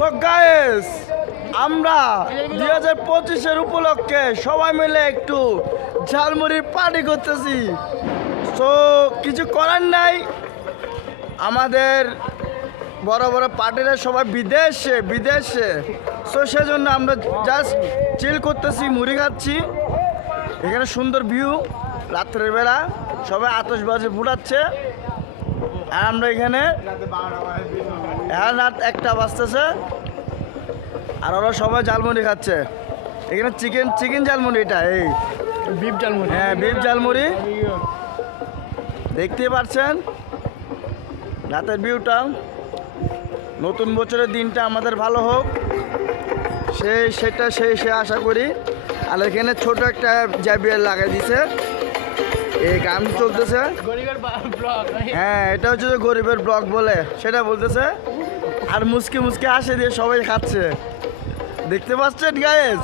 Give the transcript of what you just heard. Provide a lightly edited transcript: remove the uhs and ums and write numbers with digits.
So guys, আমরা 2025-এর উপলক্ষে সবাই মিলে একটু ঝালমুড়ির পার্টি করতেছি। সো কিছু করার নাই, আমাদের বড় বড় পার্টিরা সবাই বিদেশে সো সেজন্য আমরা জাস্ট চিল করতেছি, মুড়ি খাচ্ছি। এখানে সুন্দর ভিউ, রাত্রের বেলা সবাই আতশবাজি ফুটাচ্ছে। আর আমরা এখানে রাত 1টা বাজতেছে আর ওরা সবাই ঝালমুড়ি খাচ্ছে। এখানে চিকেন ঝালমুড়ি, এটা এই বিফ ঝালমুড়ি। হ্যাঁ, বিফ ঝালমুড়ি দেখতেই পাচ্ছেন। রাতের ভিউটা, নতুন বছরের দিনটা আমাদের ভালো হোক সে আশা করি। আর এখানে ছোট একটা জ্যাবিয়ার লাগাই দিছে, এই গান চলতেছে। গরিবের ব্লগ। হ্যাঁ, এটা হচ্ছে যে গরিবের ব্লগ বলে সেটা বলতেছে। আর মুসকি হাসি দিয়ে সবাই খাচ্ছে, দেখতে পাচ্ছেন গাইস।